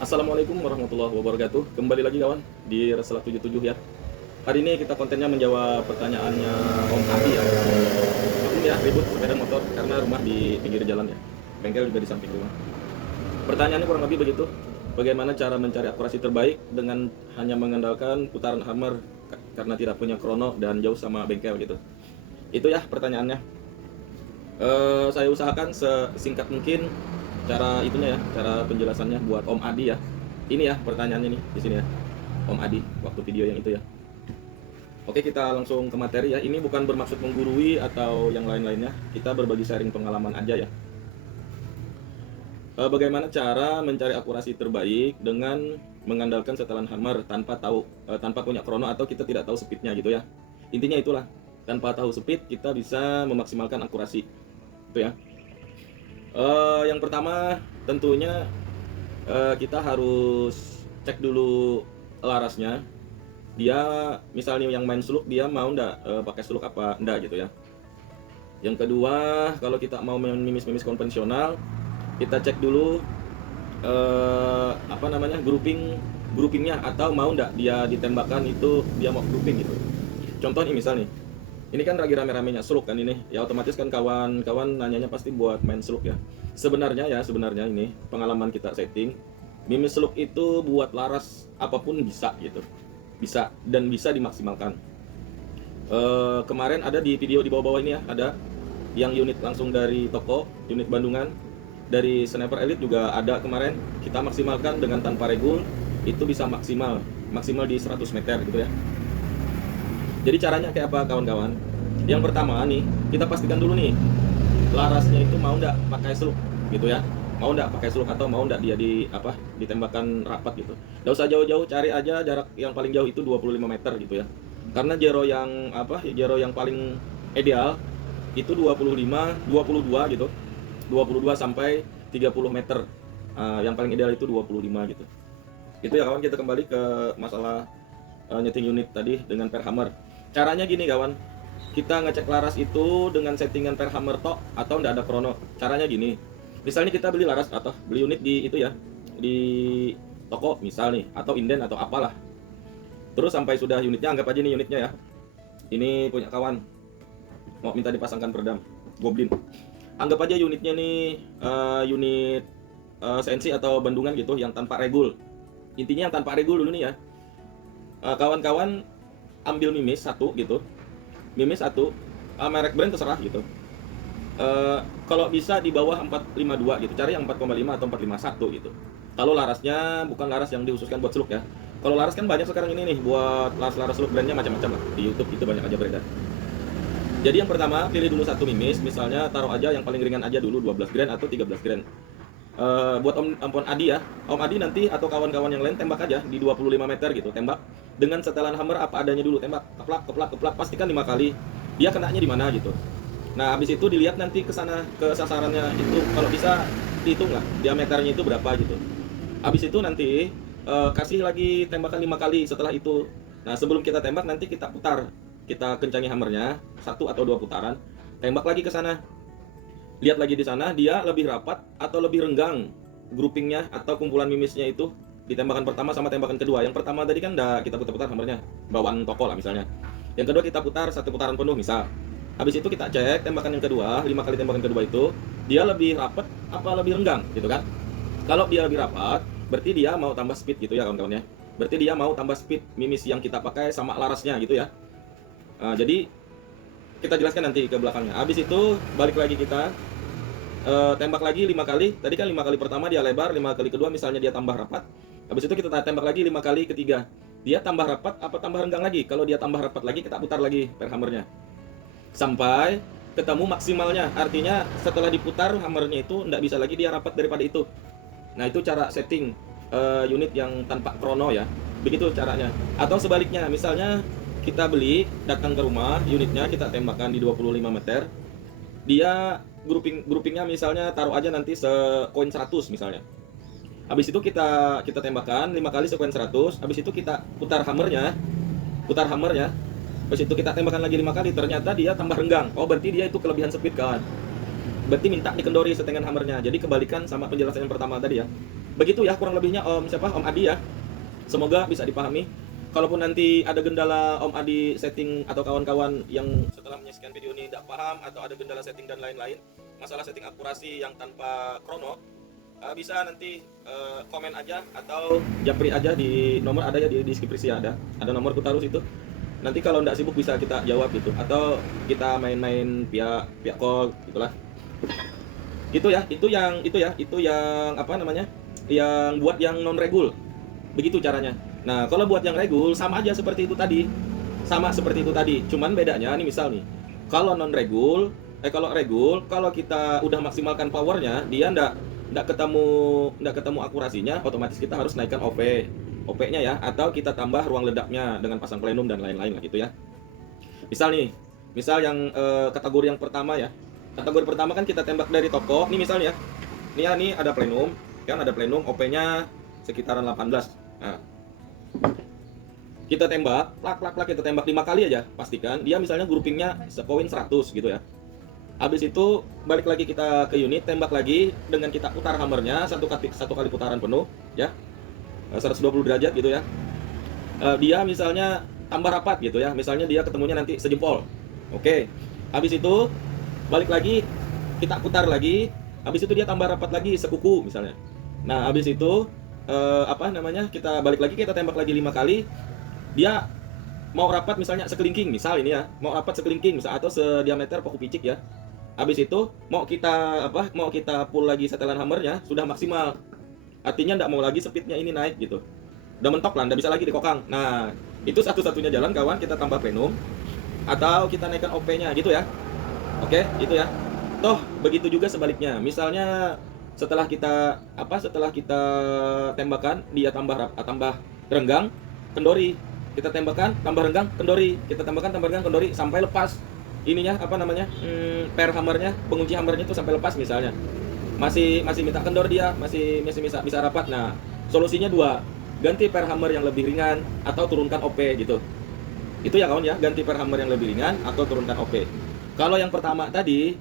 Assalamualaikum warahmatullahi wabarakatuh. Kembali lagi kawan di Resela 77 ya. Hari ini kita kontennya menjawab pertanyaannya Om Adi ya. Maklum ya, ribut sepeda motor karena rumah di pinggir jalan ya. Bengkel juga di samping rumah. Pertanyaannya kurang lebih begitu. Bagaimana cara mencari akurasi terbaik dengan hanya mengandalkan putaran hammer karena tidak punya krono dan jauh sama bengkel gitu. Itu ya pertanyaannya. Saya usahakan sesingkat mungkin cara itunya ya, cara penjelasannya buat Om Adi ya. Ini ya pertanyaannya nih di sini ya, Om Adi waktu video yang itu ya. Oke, kita langsung ke materi ya. Ini bukan bermaksud menggurui atau yang lain-lainnya. Kita berbagi sharing pengalaman aja ya. Bagaimana cara mencari akurasi terbaik dengan mengandalkan setelan hammer tanpa punya krono atau kita tidak tahu speednya gitu ya. Intinya itulah, tanpa tahu speed kita bisa memaksimalkan akurasi itu ya. Yang pertama tentunya kita harus cek dulu larasnya. Dia misalnya yang main suluk, dia mau ndak pakai suluk apa ndak gitu ya. Yang kedua, kalau kita mau main mimis-mimis konvensional, kita cek dulu groupingnya atau mau ndak dia ditembakkan itu dia mau grouping gitu. Contoh nih misal nih, ini kan lagi rame-ramenya suluk kan ini, ya otomatis kan kawan-kawan nanyanya pasti buat main suluk ya. Sebenarnya ini pengalaman kita setting, mimis suluk itu buat laras apapun bisa gitu, bisa dan bisa dimaksimalkan. Kemarin ada di video di bawah-bawah ini ya, ada yang unit langsung dari toko, unit Bandungan, dari Sniper Elite juga ada kemarin. Kita maksimalkan dengan tanpa regul, itu bisa maksimal di 100 meter gitu ya. Jadi caranya kayak apa kawan-kawan? Yang pertama nih, kita pastikan dulu nih larasnya itu mau ndak pakai suluk gitu ya. Mau ndak pakai suluk atau mau ndak dia ditembakkan rapat gitu. Nggak usah jauh-jauh, cari aja jarak yang paling jauh itu 25 meter gitu ya. Karena jero yang paling ideal itu 22 gitu. 22 sampai 30 meter. Yang paling ideal itu 25 gitu. Itu ya kawan, kita kembali ke masalah nyeting unit tadi dengan per hammer. Caranya gini kawan, kita ngecek laras itu dengan settingan per hammer tok atau ndak ada krono. Caranya gini, misalnya kita beli laras atau beli unit di itu ya, di toko misal nih, atau inden atau apalah. Terus sampai sudah unitnya, anggap aja nih unitnya ya, ini punya kawan mau minta dipasangkan peredam Goblin. Anggap aja unitnya nih unit CNC atau Bandungan gitu yang tanpa regul. Intinya yang tanpa regul dulu nih ya. Kawan-kawan ambil mimis satu gitu, merek brand terserah gitu. Kalau bisa di bawah 452 gitu, cari yang 4,5 atau 451 gitu. Kalau larasnya bukan laras yang dihususkan buat seluk ya. Kalau laras kan banyak sekarang ini nih, buat laras seluk brandnya macam-macam lah. Di YouTube itu banyak aja beredar. Jadi yang pertama, pilih dulu satu mimis, misalnya taruh aja yang paling ringan aja dulu 12 grand atau 13 grand. Buat Om Adi ya, Om Adi nanti atau kawan-kawan yang lain tembak aja di 25 meter gitu, tembak dengan setelan hammer apa adanya dulu, tembak keplak, pastikan 5 kali dia kenanya di mana gitu. Nah habis itu dilihat nanti ke sana, ke sasarannya itu, kalau bisa dihitung lah diameternya itu berapa gitu. Habis itu nanti kasih lagi tembakan 5 kali setelah itu. Nah sebelum kita tembak nanti kita putar, kita kencangi hammernya 1 atau 2 putaran, tembak lagi ke sana. Lihat lagi di sana dia lebih rapat atau lebih renggang groupingnya atau kumpulan mimisnya itu di tembakan pertama sama tembakan kedua. Yang pertama tadi kan udah kita putar-putar hammernya, bawaan toko lah misalnya. Yang kedua kita putar 1 putaran penuh misal. Habis itu kita cek tembakan yang kedua, 5 kali tembakan kedua itu dia lebih rapat apa lebih renggang gitu kan. Kalau dia lebih rapat, berarti dia mau tambah speed gitu ya kawan-kawan ya. Berarti dia mau tambah speed mimis yang kita pakai sama larasnya gitu ya. Jadi kita jelaskan nanti ke belakangnya. Habis itu balik lagi kita tembak lagi 5 kali. Tadi kan 5 kali pertama dia lebar, 5 kali kedua misalnya dia tambah rapat. Habis itu kita tembak lagi 5 kali ketiga. Dia tambah rapat apa tambah renggang lagi? Kalau dia tambah rapat lagi, kita putar lagi per hammernya sampai ketemu maksimalnya. Artinya setelah diputar hammernya itu nggak bisa lagi dia rapat daripada itu. Nah itu cara setting unit yang tanpa krono ya. Begitu caranya. Atau sebaliknya, misalnya kita beli, datang ke rumah, unitnya kita tembakan di 25 meter. Dia groupingnya misalnya taruh aja nanti sekoin 100 misalnya. Habis itu kita tembakan 5 kali sekoin 100. Habis itu kita putar hammernya. Habis itu kita tembakan lagi 5 kali, ternyata dia tambah renggang. Oh berarti dia itu kelebihan speed kawan. Berarti minta dikendori setengah hammernya. Jadi kebalikan sama penjelasan yang pertama tadi ya. Begitu ya kurang lebihnya Om Adi ya. Semoga bisa dipahami. Kalaupun nanti ada kendala Om Adi setting atau kawan-kawan yang setelah menyaksikan video ini tidak paham atau ada kendala setting dan lain-lain, masalah setting akurasi yang tanpa krono, bisa nanti komen aja atau japri aja di nomor ada ya di deskripsi ada nomor ku taruh situ. Nanti kalau tidak sibuk bisa kita jawab gitu atau kita main-main via call gitulah. Itu yang apa namanya? Yang buat yang non regul. Begitu caranya. Nah, kalau buat yang regul sama aja seperti itu tadi. Sama seperti itu tadi. Cuman bedanya nih misal nih. Kalau non regul, kalau regul, kalau kita udah maksimalkan powernya, dia ndak ketemu akurasinya, otomatis kita harus naikkan OP-nya ya, atau kita tambah ruang ledaknya dengan pasang plenum dan lain-lain lah gitu ya. Misal yang kategori yang pertama ya. Kategori pertama kan kita tembak dari toko. Nih misalnya ya. Nih ada plenum, kan ada plenum OP-nya sekitaran 18. Nah, kita tembak, plak kita tembak 5 kali aja, pastikan dia misalnya groupingnya sepoin 100 gitu ya. Habis itu balik lagi kita ke unit, tembak lagi dengan kita putar hammernya satu kali putaran penuh ya, 120 derajat gitu ya. Dia misalnya tambah rapat gitu ya, misalnya dia ketemunya nanti sejempol. Oke, habis itu balik lagi kita putar lagi, habis itu dia tambah rapat lagi sekuku misalnya. Nah habis itu kita balik lagi, kita tembak lagi 5 kali, dia mau rapat misalnya sekelingking misal ini ya, mau rapat sekelingking misal atau sediameter paku picik ya. Habis itu mau kita pull lagi setelan hammernya sudah maksimal, artinya tidak mau lagi speednya ini naik gitu, udah mentok lah, tidak bisa lagi dikokang. Nah itu satu-satunya jalan kawan, kita tambah plenum atau kita naikkan OP-nya gitu ya. Oke, itu ya. Toh begitu juga sebaliknya, misalnya setelah kita tembakan dia tambah renggang kendori, kita tembakan tambah renggang kendori, kita tembakan tambah renggang kendori sampai lepas ininya per hammernya, pengunci hammernya itu sampai lepas misalnya. Masih minta kendor dia, masih bisa rapat. Nah, solusinya dua, ganti per hammer yang lebih ringan atau turunkan OP gitu. Itu ya kawan ya, ganti per hammer yang lebih ringan atau turunkan OP. Kalau yang pertama tadi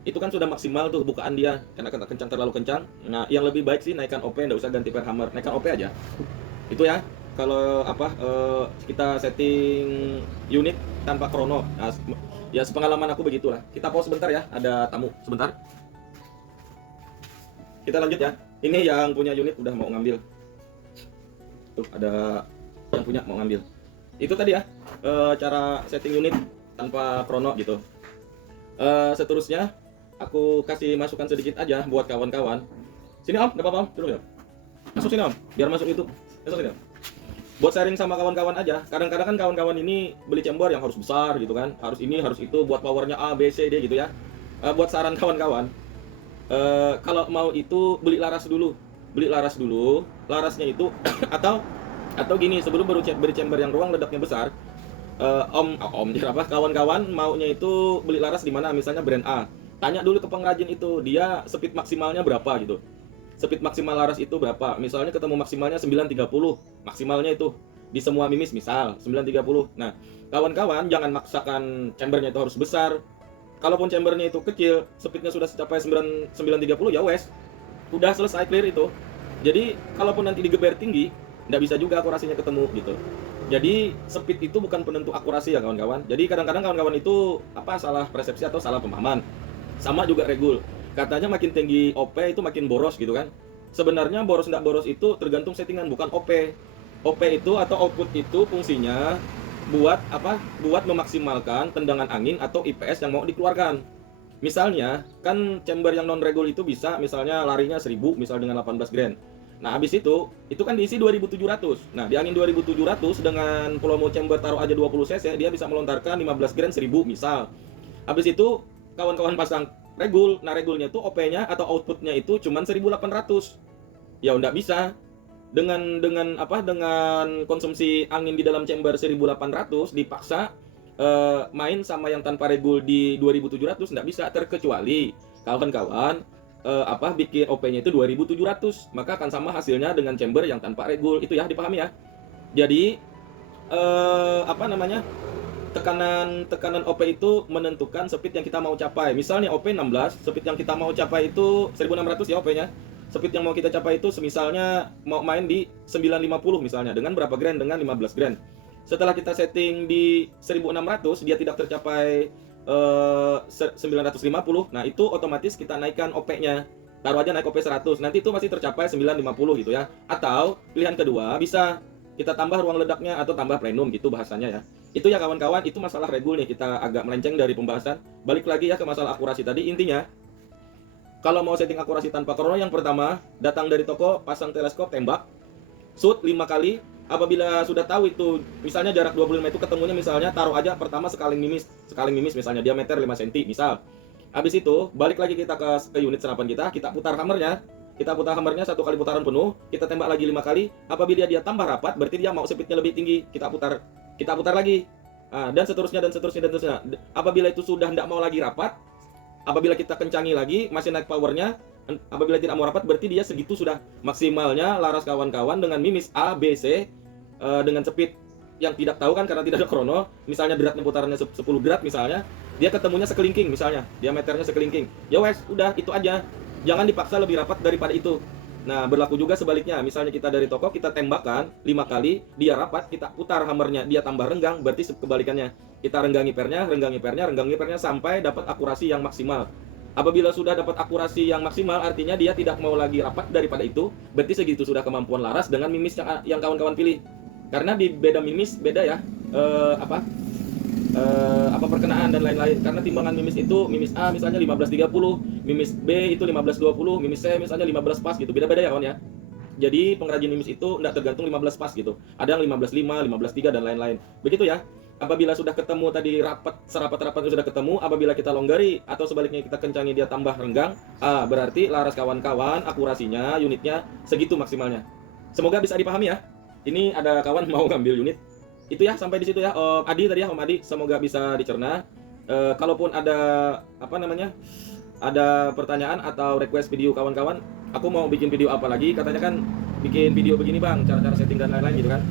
itu kan sudah maksimal tuh bukaan dia karena kencang, terlalu kencang. Nah yang lebih baik sih naikkan OP, nggak usah ganti per hammer, naikkan OP aja. Itu ya kalau kita setting unit tanpa krono. Nah, ya sepengalaman aku begitulah. Kita pause sebentar ya, ada tamu sebentar. Kita lanjut ya. Ini yang punya unit udah mau ngambil. Tuh ada yang punya mau ngambil. Itu tadi ya cara setting unit tanpa krono gitu. Seterusnya aku kasih masukan sedikit aja buat kawan-kawan. Sini Om, enggak apa-apa Om, dulu ya. Masuk sini Om, biar masuk YouTube. Masuk sini Om. Buat sharing sama kawan-kawan aja. Kadang-kadang kan kawan-kawan ini beli chamber yang harus besar gitu kan, harus ini, harus itu, buat powernya A, B, C, D gitu ya. Buat saran kawan-kawan, kalau mau itu beli laras dulu. Larasnya itu atau gini, sebelum beli chamber yang ruang ledaknya besar, kawan-kawan maunya itu beli laras di mana, misalnya brand A. Tanya dulu ke pengrajin itu, dia speed maksimalnya berapa gitu. Speed maksimal laras itu berapa? Misalnya ketemu maksimalnya 930, maksimalnya itu di semua mimis misal 930. Nah, kawan-kawan jangan maksakan chambernya itu harus besar. Kalaupun chambernya itu kecil, speednya sudah mencapai 930 ya wes, udah selesai, clear itu. Jadi kalaupun nanti digeber tinggi, nggak bisa juga akurasinya ketemu gitu. Jadi speed itu bukan penentu akurasi ya kawan-kawan. Jadi kadang-kadang kawan-kawan itu salah persepsi atau salah pemahaman. Sama juga regul. Katanya makin tinggi OP itu makin boros gitu kan. Sebenarnya boros nggak boros itu tergantung settingan, bukan OP. OP itu atau output itu fungsinya buat Buat memaksimalkan tendangan angin atau IPS yang mau dikeluarkan. Misalnya kan chamber yang non regul itu bisa misalnya larinya 1000 misal dengan 18 grand. Nah habis itu kan diisi 2700. Nah di angin 2700 dengan volume chamber taruh aja 20 cc, dia bisa melontarkan 15 grand 1000 misal. Habis itu kawan-kawan pasang regul. Nah regulnya itu OP-nya atau outputnya itu cuman 1800. Ya nggak bisa. Dengan konsumsi angin di dalam chamber 1800 dipaksa main sama yang tanpa regul di 2700 nggak bisa, terkecuali kawan-kawan bikin OP-nya itu 2700, maka akan sama hasilnya dengan chamber yang tanpa regul. Itu ya dipahami ya. Jadi tekanan OP itu menentukan speed yang kita mau capai. Misalnya OP 16, speed yang kita mau capai itu 1600 ya OP-nya. speed yang mau kita capai itu semisalnya mau main di 950 misalnya, dengan berapa grand? Dengan 15 grand. Setelah kita setting di 1600, dia tidak tercapai 950. Nah, itu otomatis kita naikkan OP-nya. Taruh aja naik OP 100. Nanti itu masih tercapai 950 gitu ya. Atau pilihan kedua bisa kita tambah ruang ledaknya atau tambah plenum gitu bahasanya ya. Itu ya kawan-kawan, itu masalah regul nih, kita agak melenceng dari pembahasan. Balik lagi ya ke masalah akurasi tadi. Intinya, kalau mau setting akurasi tanpa krono, yang pertama, datang dari toko, pasang teleskop, tembak, shoot 5 kali. Apabila sudah tahu itu, misalnya jarak 25 itu ketemunya, misalnya taruh aja pertama sekaling mimis misalnya diameter 5 cm misal. Habis itu balik lagi kita ke unit senapan kita putar hammernya. Kita putar hammernya 1 kali putaran penuh, kita tembak lagi 5 kali. Apabila dia tambah rapat, berarti dia mau speednya lebih tinggi. Kita putar lagi. Nah, dan seterusnya. Apabila itu sudah tidak mau lagi rapat, apabila kita kencangi lagi, masih naik powernya. Apabila tidak mau rapat, berarti dia segitu sudah maksimalnya laras kawan-kawan dengan mimis A, B, C, dengan speed yang tidak tahu kan karena tidak ada krono. Misalnya beratnya putarannya 10 berat misalnya, dia ketemunya sekelingking misalnya, diameternya sekelingking. Ya wes, udah itu aja. Jangan dipaksa lebih rapat daripada itu. Nah, berlaku juga sebaliknya. Misalnya kita dari toko, kita tembakkan 5 kali, dia rapat, kita putar hammernya, dia tambah renggang, berarti kebalikannya. Kita renggangi pernya sampai dapat akurasi yang maksimal. Apabila sudah dapat akurasi yang maksimal, artinya dia tidak mau lagi rapat daripada itu, berarti segitu sudah kemampuan laras dengan mimis yang kawan-kawan pilih. Karena di beda mimis beda ya, perkenaan dan lain-lain. Karena timbangan mimis itu, mimis A misalnya 1530, mimis B itu 1520, mimis C misalnya 15 pas gitu. Beda-beda ya kawan ya. Jadi pengrajin mimis itu tidak tergantung 15 pas gitu. Ada yang 15.5, 15.3 dan lain-lain. Begitu ya. Apabila sudah ketemu tadi serapat sudah ketemu, apabila kita longgari atau sebaliknya kita kencangi dia tambah renggang, berarti laras kawan-kawan akurasinya, unitnya segitu maksimalnya. Semoga bisa dipahami ya. Ini ada kawan mau ngambil unit. Itu ya, sampai di situ ya Om Adi tadi ya, Om Adi. Semoga bisa dicerna. Kalaupun ada ada pertanyaan atau request video kawan-kawan, aku mau bikin video apa lagi, katanya kan bikin video begini bang, cara-cara setting dan lain-lain gitu kan.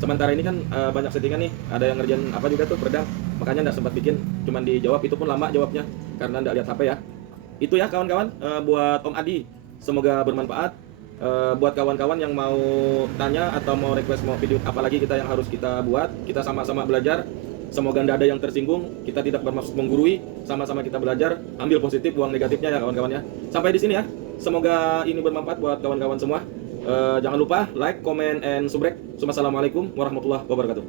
Sementara ini kan banyak settingan nih, ada yang ngerjain apa juga tuh peredam, makanya nggak sempat bikin, cuman dijawab, itu pun lama jawabnya karena nggak lihat HP ya. Itu ya kawan-kawan, buat Om Adi, semoga bermanfaat. Buat kawan-kawan yang mau tanya atau mau request mau video apalagi kita yang harus kita buat, kita sama-sama belajar. Semoga tidak ada yang tersinggung, kita tidak bermaksud menggurui, sama-sama kita belajar, ambil positif, buang negatifnya ya kawan-kawan ya. Sampai di sini ya, semoga ini bermanfaat buat kawan-kawan semua. Jangan lupa like, comment, and subscribe. Wassalamualaikum warahmatullahi wabarakatuh.